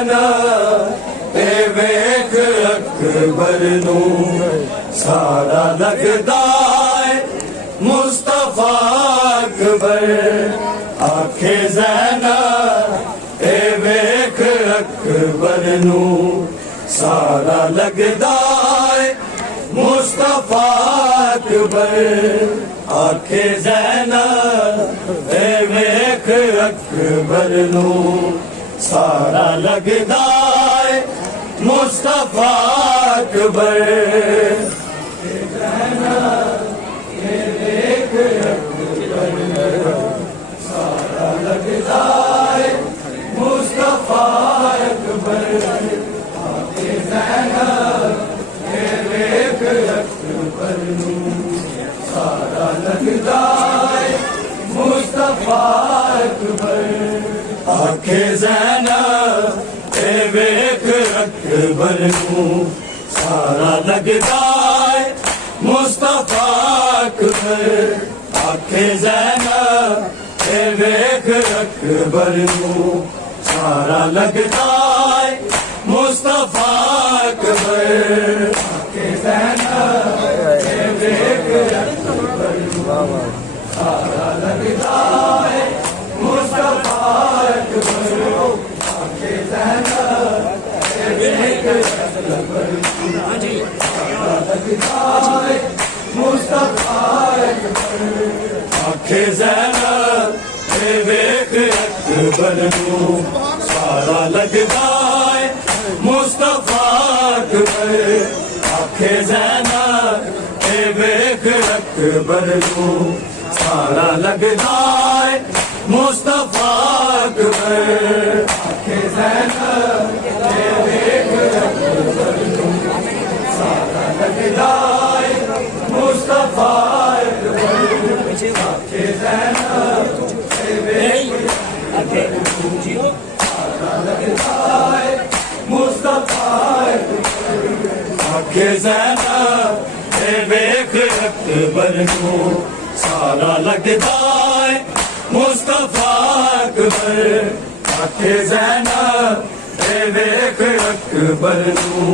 ज़ैना ते वेख अकबर नू सारा लगदा है मुस्तफा अकबर। आखे ज़ैना ते वेख अकबर नू सारा लगदा है मुस्तफा अकबर। आखे ज़ैना ते वेख अकबर नू सारा लगदा है मुस्तफा अकबर। ज़ैना ते वेख अकबर नू सारा लगदा है मुस्तफा अकबर। आखे ज़ैना ते वेख अकबर नू सारा लगदा है मुस्तफा अकबर। आखे ज़ैना ते वेख अकबर नू सारा लगदा है मुस्तफा अकबर। आखे ज़ैना ते वेख अकबर नू सारा लगदा है मुस्तफा अकबर। आखे ज़ैना ते वेख अकबर नू सारा लगदा है मुस्तफा अकबर। आखे ज़ैना ते वेख अकबर नू सारा लगदा है मुस्तफा अकबर। आखे ज़ैना ते वेख अकबर नू सारा लगदा है मुस्तफा अकबर। आखे ज़ैना ते वेख अकबर नू सारा लगदा है मुस्तफा अकबर। आखे ज़ैना ते वेख अकबर नू सारा लगदा है मुस्तफा अकबर। आखे ज़ैना ते वेख अकबर नू सारा लगदा है मुस्तफा अकबर। आखे ज़ैना ते वेख अकबर नू सारा लगदा है मुस्तफा अकबर। आखे ज़ैना ते वेख अकबर नू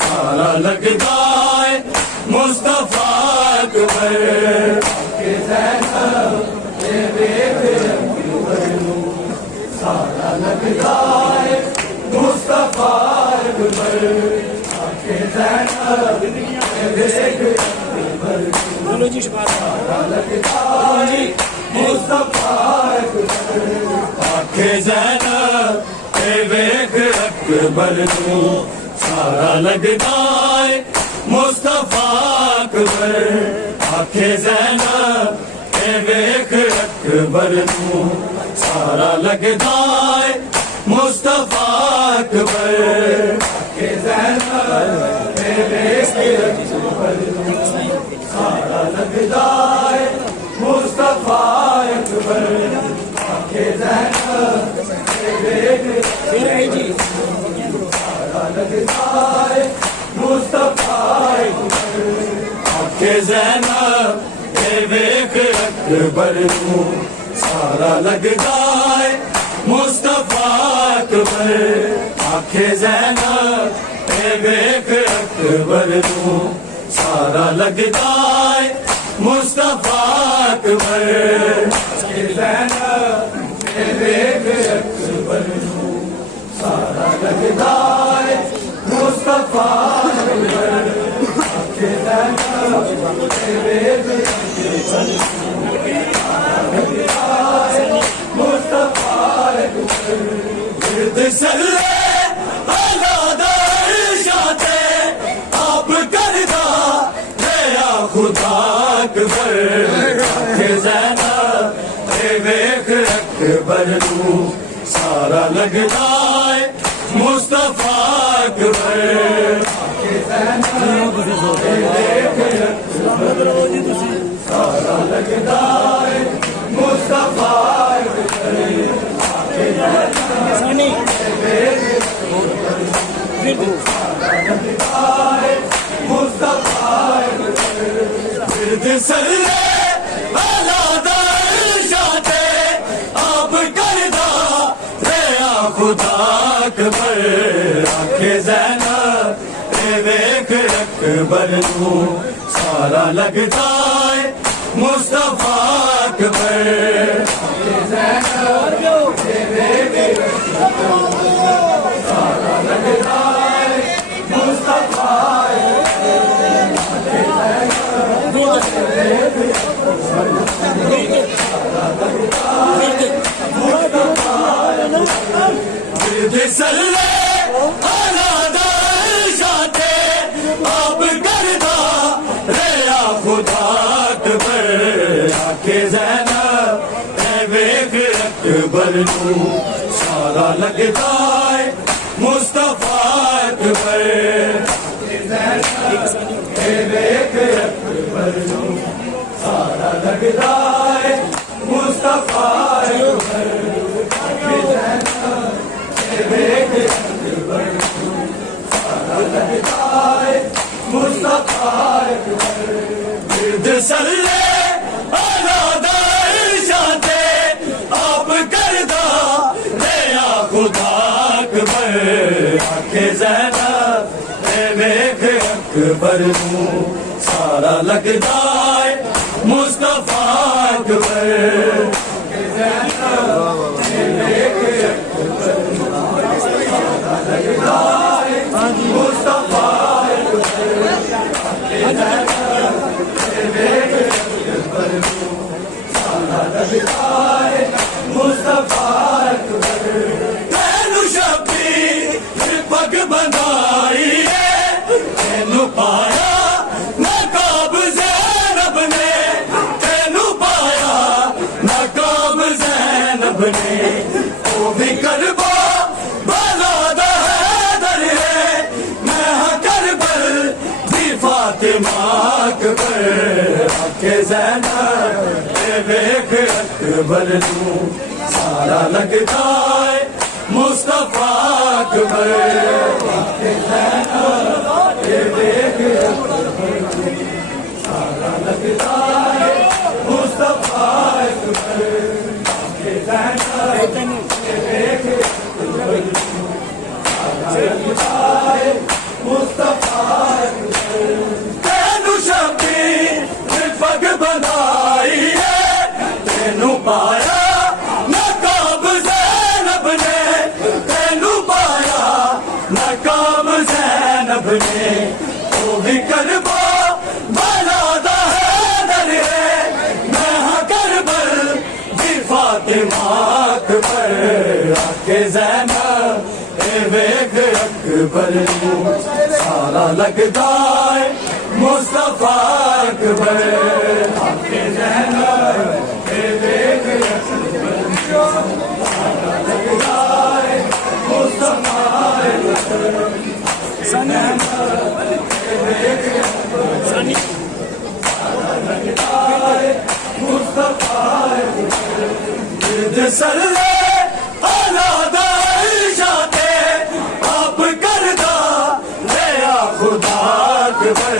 सारा लगदा है मुस्तफा अकबर। आखे ज़ैना ते वेख अकबर नू सारा लगदा है मुस्तफा अकबर। आखे ज़ैना ते वेख अकबर नू सारा लगदा है मुस्तफा अकबर। आखे ज़ैना ते वेख अकबर नू सारा लगदा है मुस्तफा अकबर। आखे ज़ैना ते वेख अकबर नू सारा लगदा है मुस्तफा अकबर। आखे ज़ैना ते वेख अकबर नू सारा लगदा है मुस्तफा अकबर। आखे ज़ैना ते वेख सारा लगदा है मुस्तफा अकबर। आखे ज़ैना ते वेख अकबर नू सारा लगदा है मुस्तफा अकबर। आखे ज़ैना ते वेख अकबर नू सारा लगदा है मुस्तफा अकबर। आखे ज़ैना ते वेख अकबर नू सारा लगदा है मुस्तफा अकबर। आखे ज़ैना ते वेख अकबर नू सारा लगदा है मुस्तफा अकबर। गिरद सल्ले आला दर्शाते आप करदा दया खुदा अकबर। आखे ज़ैना ते वेख अकबर नू सारा लगदा है मुस्तफा अकबर। आखे ज़ैना ते वेख अकबर नू सारा लगदा है मुस्तफा अकबर। आखे ज़ैना ते वेख अकबर नू सारा लगदा है मुस्तफा अकबर। गिरद सल्ले आला दर्शाते आप करदा दया खुदा अकबर। अकबर आखे ज़ैनब वेख अकबर नू सारा लगदा है मुस्तफा अकबर आखे ज़ैनब वेख सारा लगदा है मुस्तफा सल्ले जाते आप करदा रेया खुदा अकबर आखे ज़ैनब वेख अकबर नू सारा लगदा है मुस्तफा अकबर वेख अकबर नू सारा लगदा है मुस्तफा अकबर सल्ले जाते आप करदा रेया खुदा अकबर आखे ज़ैनब वेख अकबर नू सारा लगदा है मुस्तफा अकबर तेनू शबीर पग बनाई तेनू पाया नकाब ज़ैनब ने तेनू पाया नकाब ज़ैनब ने ओ भी करबा बला दा हैदर है मैं हाँ करबल दी फातिमा अकबर आखे ज़ैनब वेख अकबर नू सारा लगदा है मुस्तफा अकबर आखे ज़ैनब वेख अकबर नू सारा लगदा है मुस्तफा अकबर आखे ज़ैनब वेख अकबर नू सारा लगदा है मुस्तफा अकबर तेनू शबीर पग बनाई तेनू पाया नकाब ज़ैनब ने तेनू पाया नकाब ज़ैनब ने ओ भी करबा बला दा हैदर है मैं हाँ करबल दी फातिमा अकबर आखे ज़ैनब वेख अकबर नू सारा लगदा है मुस्तफा अकबर आखे ज़ैनब वेख अकबर नू सारा लगदा है मुस्तफा अकबर वेख अकबर सारा लगदा है मुस्तफा अकबर सल्ले जाते आप करदा रेया खुदा अकबर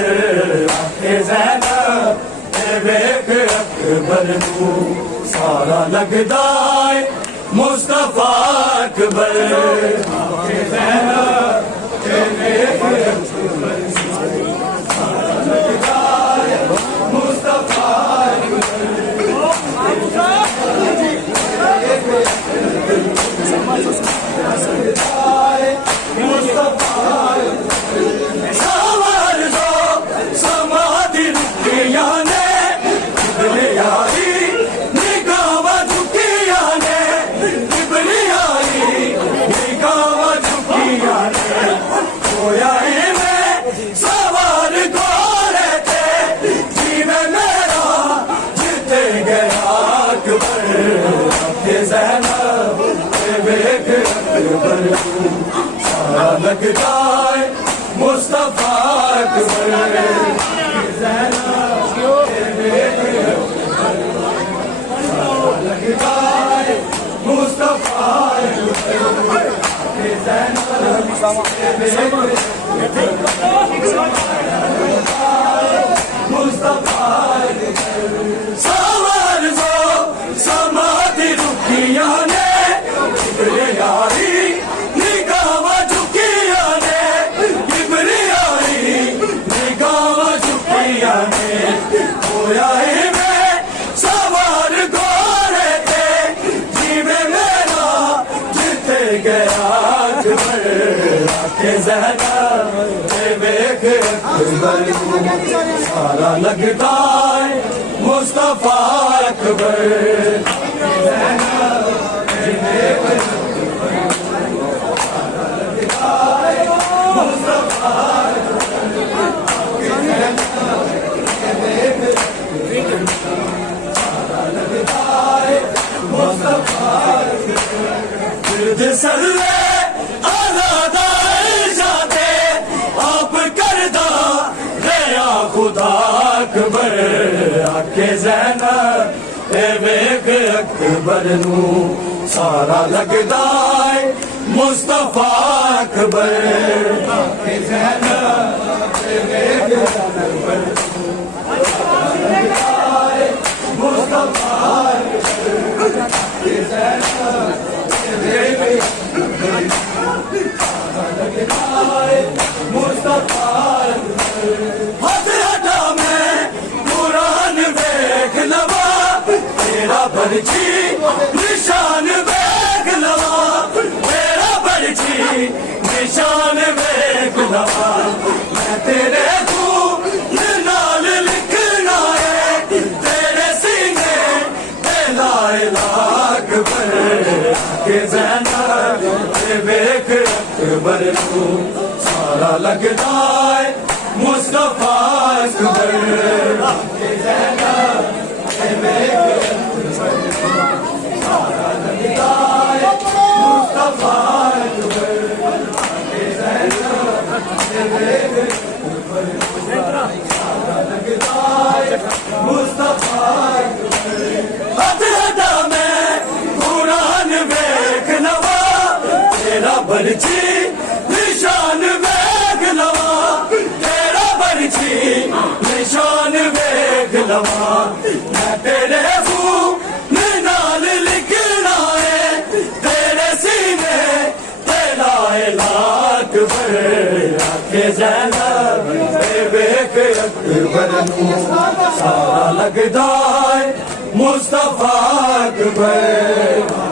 आखे ज़ैनब वेख अकबर नू सारा लगदा है मुस्तफा अकबर आखे ज़ैनब वेख अकबर नू सारा लगदा है मुस्तफा सावर दो समाधि रुकिया ने इब्ने यारी निगावा झुकिया ने इब्ने यारी निगावा झुकिया ने खोया में सवार घोड़े थे जीवे मेरा जीते गया अकबर आखे ज़ैनब वेख अकबर नू सारा लगदा है मुस्तफा अकबर आखे ज़ैनब वेख अकबर नू सारा लगदा है मुस्तफा अकबर आखे ज़ैनब मुस्तफा सावर जो समाधि रुकिया ने यारी निगावा ज़ैनब वेख अकबर नूं सारा लगदा है मुस्तफा अकबर सरवे आज़ादा जाते आप करदा गया खुदा अकबर आके ज़ैनब वेख अकबर नूं सारा लगदा है मुस्तफा अकबर आके ज़ैनब वेख अकबर नूं सारा लगदा है मुस्तफा हाथ हटा मैं कुरान वेख लवा तेरा बरछी निशान वेख लवा तेरा बरछी निशान वेख लवा मैं तेरे खून नाल लिखना है तेरे सीने ते ला इलाहा अकबर के ज़ैनब वेख अकबर नूं सारा लगदा है मुस्तफा अकबर के ज़ैनब वेख अकबर नूं सारा लगदा है मुस्तफा अकबर के ज़ैनब वेख अकबर नूं सारा लगदा है मुस्तफा अकबर हाथ हटा मैं कुरान वेख लवा तेरा बरछी निशान वेख लवा तेरा बरछी निशान वेख लवा मैं तेरे खून नाल लिखना है तेरे सीने ते ला इलाहा अकबर आके ज़ैनब वेख अकबर नूं सारा लगदा है मुस्तफा अकबर